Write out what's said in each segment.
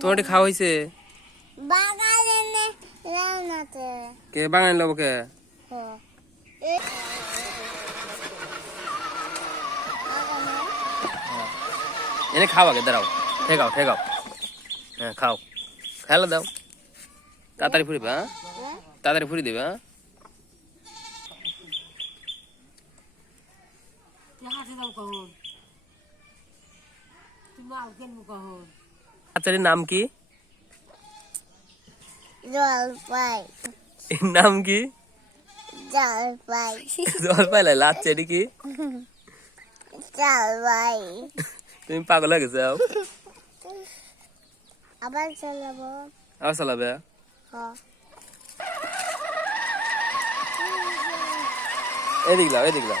তোমার খাওয়া হয়েছে কে বাঙালি লোক কে এনে খাও আগে, দাঁড়াও। ঠেকাও ঠেকাও। হ্যাঁ খাও। খেলা দাও। তাড়াতাড়ি ফুরিবে হ্যাঁ? তাড়াতাড়ি ফুরি দেবে হ্যাঁ বাচ্চাটির নাম কি? জলপাই। এর নাম কি? জলপাই। জল পাইলে লাচ্ছেটি কি? জলপাই। তুমি পাগল হয়ে গেছো আবার চালাবো। আবার চালাবে? হ এদিক দাও এদিক দাও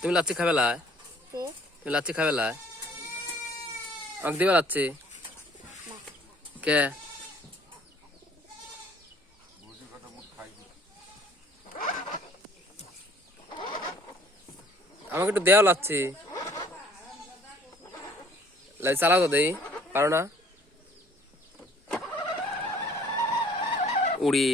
তুমি লাচ্ছি খাবে লাই তুমি লাচ্ছি খাবে লাই আমাকে দিবে লাচ্ছি? কে? আমাকে একটু দেওয়া লাচ্ছি। লাই চালাও তো দেই পারো না? উড়ি।